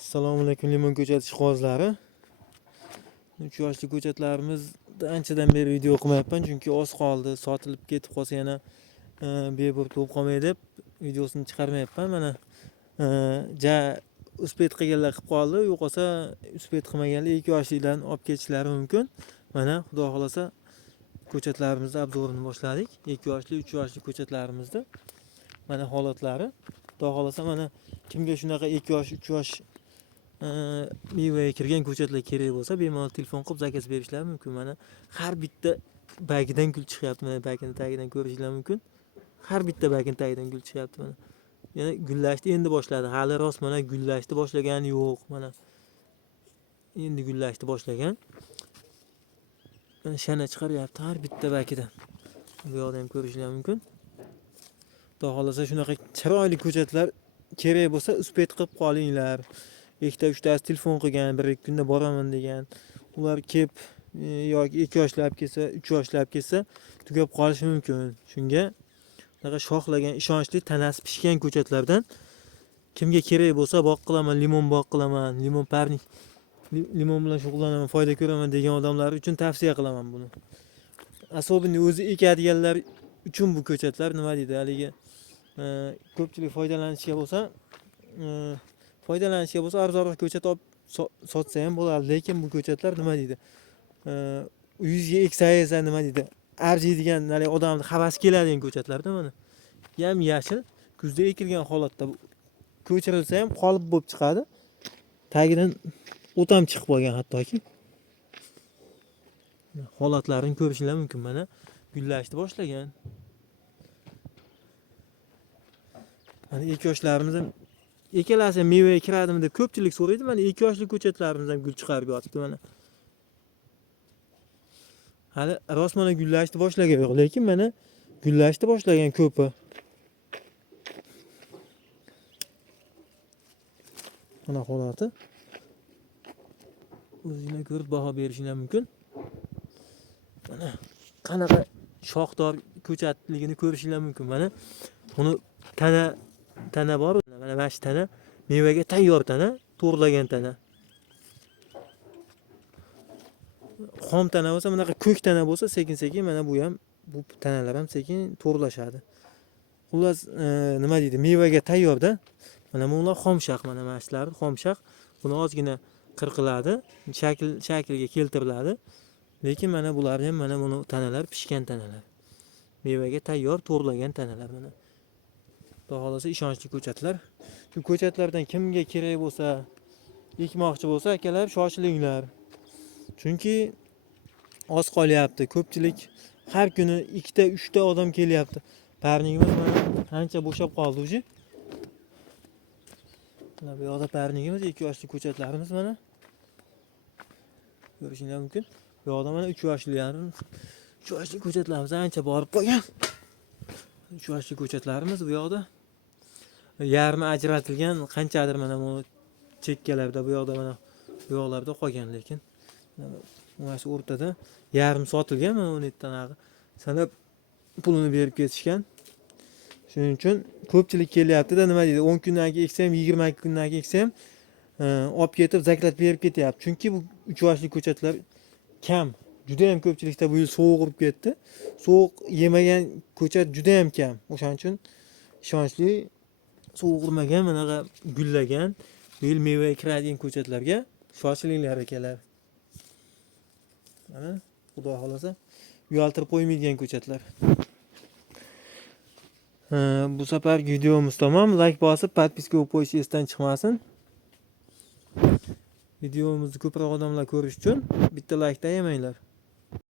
Assalomu alaykum, limon ko'chatish qog'ozlari. 3 yoshli ko'chatlarimizda anchadan beri video qilmayapman, chunki oz qoldi. Sotilib ketib qolsa yana beburt bo'lib qolmay deb videosini chiqarmayapman. Mana ja uspet qilganlar qilib qoldi, yo'qolsa uspet qilmaganlar 2 yoshlilarni olib ketishlari mumkin. Mana xudo xolasa ko'chatlarimizni obzorini boshladik. 2 yoshli, 3 yoshli ko'chatlarimizda mana holatlari. Xudo xolasa mana kimga shunaqa 2 yosh, 3 yosh mevaga kirgan ko'chatlar kerak bo'lsa, bemalol telefon qilib zakaz berishlari mumkin. Mana har bitta bagidan gul chiqyapti. Mana bagini tagidan ko'rishingiz mumkin. Har bitta bagini tagidan gul chiqyapti mana. Yana gullashni endi boshladi. Hali rost mana gullashni boshlagani yo'q. Mana endi gullashni boshlagan. Mana shana chiqaryapti har bitta bagidan. Bu yoqda ham ko'rishingiz mumkin. Xudo xolasa shunaqa chiroyli ko'chatlar kerak bo'lsa, uspet qilib qolinglar. Ikkita uchtasi telefon qilgan, 1-2 kunda boraman degan. Ular kelib yoki 2 yoshlab kelsa, 3 yoshlab kelsa, tugab qolishi mumkin. Shunga bunaqa shoxlagan, ishonchli, tanasi pishgan ko'chatlardan kimga kerak bo'lsa boq qilaman, limon boq qilaman, limon parnik, limon bilan shug'ullanaman, foyda ko'raman degan odamlar uchun tavsiya qilaman buni. Asobini o'zi ekadiganlar uchun bu ko'chatlar nima deydi? Haligi ko'pchilik foydalanishga bo'lsa arzonroq ko'chat olib sotsa ham bo'ladi, lekin bu ko'chatlar nima deydi? Uyingizga eksa nima deydi? Arziydigan, hali odamning havasi keladigan ko'chatlarda mana. Yam yashil, kuzda ekilgan holatda ko'chirilsa ham qolib bo'lib chiqadi. Tagidan o't ham chiqib qolgan hattoki. Holatlarini ko'rishingiz mumkin. Mana gullashni boshlagan. Mana 2 yoshlarimiz ham ekalasi ham mevaga kiradimi deb ko'pchilik so'raydi. Mana 2 yoshli ko'chatlarimiz ham gul chiqarib yotibdi mana. Hali rost mana gullashni boshlagan yo'q, lekin mana gullashni boshlagan ko'pi. Mana holati. O'zingizlar ko'rib baho berishingiz mumkin. Mana qanaqa shoxdor ko'chatligini ko'rishingiz mumkin. Mana buni tana bor. Mana mana shu tana mevaga tayyor tana, to'g'rilagan tana. Xom tana bo'lsa, bunaqa ko'k tana bo'lsa, sekin-sekin mana bu tanalar ham sekin to'g'rilashadi. Xullas, nima deydi? Mevaga tayyorda. Mana bunlar xomshaq, mana mashlar xomshaq. Buni ozgina qirqiladi, shaklga keltiriladi. Lekin mana bular ham mana buni tanalar pishgan tanalar. Mevaga tayyor to'g'rilagan tanalar mana. Xudo xolasa ishonchli ko'chatlar. Shu ko'chatlardan kimga kerak bo'lsa, ekmoqchi bo'lsa, akalar shoshilinglar. Chunki oz qolyapti. Ko'pchilik har kuni 2-3 ta odam kelyapti. Parnigimiz mana ancha bo'shab qoldi o'zi. Mana bu yoqda parnigimiz, 2 yoshli ko'chatlarimiz mana. Ko'rishingiz mumkin. Bu yoqda mana 3 yoshlilarimiz. 3 yoshli ko'chatlarimiz ancha borib qolgan. 3 yoshli ko'chatlarimiz bu yoqda. Yarmi ajratilgan, qanchadir mana bu chekkalarda bu yoqda mana bu yoqlarda qolgan, lekin mana shu o'rtada yarmi sotilgan, mana 17 tanaga sanab pulini berib ketishgan. Shuning uchun ko'pchilik kelyapti-da, nima deydi? 10 kundan keyin eksa ham, 22 kundan keyin eksa ham olib ketib zaklat berib ketyapti. Chunki bu 3 yoshli ko'chatlar kam. Juda ham ko'pchilikda bu yil sovuq urib ketdi. Sovuq yemagan ko'chat juda ham kam. O'shaning uchun ishonchli sovuq urmagan, mana gullagan, bu yil mevaga kiradigan ko'chatlarga shoshilinglar akalar. Mana xudo xolasa uyaltirib qo'ymaydigan ko'chatlar. Bu safar videomiz tamom. Like bosib, podpiska bo'lib qo'yish esdan chiqmasin. Videomizni ko'proq odamlar ko'rish uchun bitta like da yemanglar.